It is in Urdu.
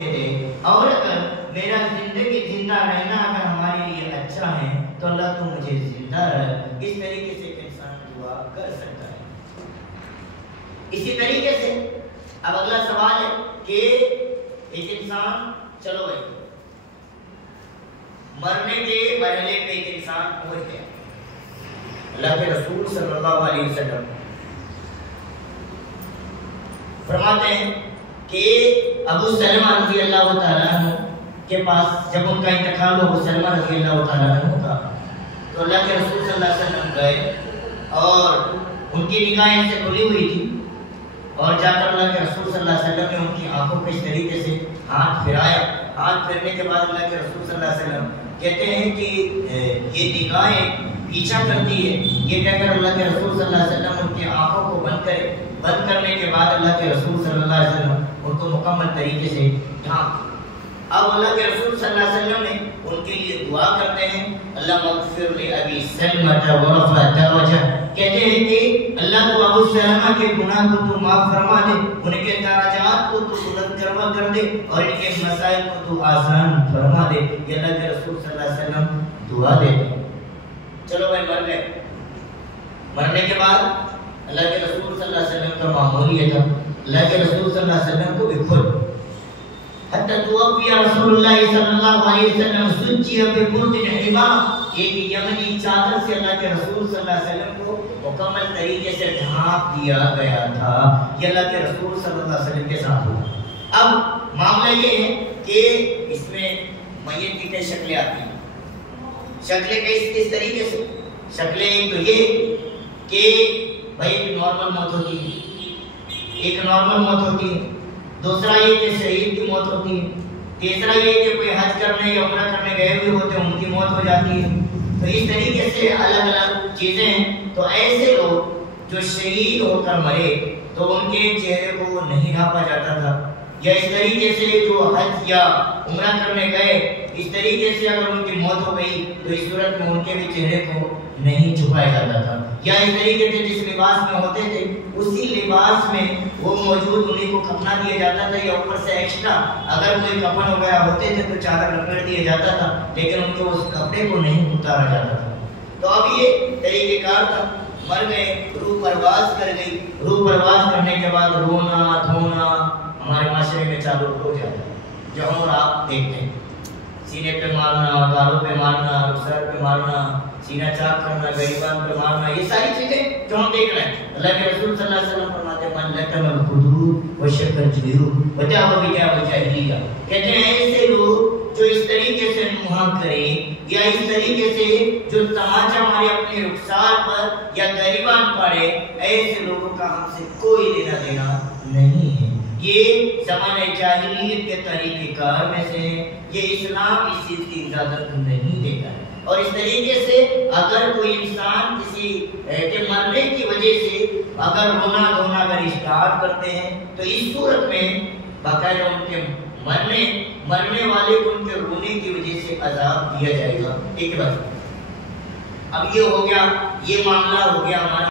اور اگر میرا زندہ رہنا اگر ہمارے لیے اچھا ہے تو اللہ تو مجھے زندہ رکھ۔ اس طریقے سے انسان دعا کر سکتا ہے۔ اسی طریقے سے اب اگلا سوال ہے کہ ایک انسان چلو بھائی مرنے کے مرحلے پہ ایک انسان پہنچ گیا، اللہ کے رسول صلی اللہ علیہ وسلم فرماتے ہیں کہ ابو سلمہ رضی اللہ تعالیٰ عنہ کے پاس جب ان کا انتقال ابو سلمہ رضی اللہ تعالیٰ عنہ کا تو اللہ کے رسول صلی اللہ علیہ وسلم گئے اور ان کی نگاہیں سے کھلی ہوئی تھی اور جا کر اللہ کے رسول صلی اللہ علیہ وسلم نے ان کی آنکھوں پہ اس طریقے سے ہاتھ پھرایا۔ ہاتھ پھرنے کے بعد اللہ کے رسول صلی اللہ علیہ وسلم کہتے ہیں کہ یہ نگاہیں پیچھا کرتی ہے، یہ کہہ کر اللہ کے رسول صلی اللہ علیہ وسلم ان کی آنکھوں کو بند کرے۔ بند کرنے کے بعد اللہ کے رسول صلی اللہ علیہ وسلم ان کو مکمل طریقے سے ڈھانپ۔ اب اللہ کے رسول صلی اللہ علیہ وسلم نے ان کے لیے دعا کرتے ہیں، اللہ مغفر لأبی سلمہ ورفع درجہ، کہتے ہیں کہ اللہ تو ابو سلمہ کے گناہ کو تو معاف فرما دے، ان کے درجات کو تو بلند کر دے اور ان کے مسائل کو تو آسان فرما دے۔ یہ اللہ کے رسول صلی اللہ علیہ وسلم دعا دیتے ہیں۔ چلو بھائی مر گئے، مرنے کے بعد اللہ کے رسول صلی اللہ علیہ وسلم کا معمول یہ تھا، اللہ کے رسول صلی اللہ علیہ وسلم کو بھی خود حتی توفی رسول اللہ صلی اللہ علیہ وسلم سجی ببرد حمام، ایک یمنی چادر سے اللہ کے رسول صلی اللہ علیہ وسلم کو مکمل طریقے سے ڈھانپ دیا گیا تھا۔ یہ اللہ کے رسول صلی اللہ علیہ وسلم کے ساتھ ہوا۔ اب معاملہ یہ ہے کہ اس میں میت کی کئی شکلیں آتی ہیں۔ شکلیں کس طریقے سے؟ شکلیں ایک تو یہ کہ بھائی ایک نارمل موت ہوتی ہے، ایک نارمل موت ہوتی ہے، دوسرا یہ کہ شہید کی موت ہوتی ہے، تیسرا یہ کہ کوئی حج کرنے یا عمرہ کرنے گئے ہوئے ہوتے ہیں ان کی موت ہو جاتی ہے۔ تو اس طریقے سے الگ الگ چیزیں ہیں۔ تو ایسے لوگ جو شہید ہو کر مرے تو ان کے چہرے کو نہیں ڈھانپا جاتا تھا، یا اس طریقے سے جو حج یا عمرہ کرنے گئے اس طریقے سے اگر ان کی موت ہو گئی تو اس صورت میں ان کے بھی چہرے کو نہیں چھپایا جاتا تھا، یا اس طریقے سے جس لباس میں ہوتے تھے اسی لباس میں وہ موجود انہیں کو کفنا دیا جاتا تھا، یا اوپر سے ایکسٹرا اگر کوئی کفن وغیرہ ہوتے تھے تو چادر لپیٹ دیا جاتا تھا، لیکن ان کو اس کپڑے کو نہیں اتارا جاتا تھا۔ تو اب یہ طریقہ کار تھا، مر گئے، روح پرواز کر گئی، روح پرواز کرنے کے بعد رونا دھونا ہمارے معاشرے میں چالو ہو جاتا ہے، جو ہم اور آپ دیکھتے ہیں، سینے پہ مارنا، گالوں پہ مارنا، سر پہ مارنا، سینہ چاک کرنا، غریبان پہ مارنا، یہ ساری چیزیں جو ہم دیکھ رہے ہیں۔ اللہ کے رسول صلی اللہ علیہ وسلم فرماتے ہیں من لکم الحدود وشق الجیوب وجاب بجاب الجاہلیہ، کہتے ہیں ایسے لوگ جو اس طریقے سے نوحہ کریں یا اس طریقے سے جو تماچا ہمارے اپنے رخسار پر یا غریبان پڑے، ایسے لوگوں کا ہم سے کوئی لینا دینا نہیں ہے۔ یہ زمانہ جاہلیت کے طریقہ کار میں سے یہ اسلام اس چیز کی اجازت نہیں دیتا ہے۔ اور اس طریقے سے اگر کوئی انسان کسی کے مرنے کی وجہ سے اگر رونا دھونا اگر اسٹارٹ کرتے ہیں تو اس صورت میں باقاعدہ ان کے مرنے والے کو ان کے رونے کی وجہ سے عذاب دیا جائے گا۔ ایک بات اب یہ ہو گیا، یہ معاملہ ہو گیا ہمارا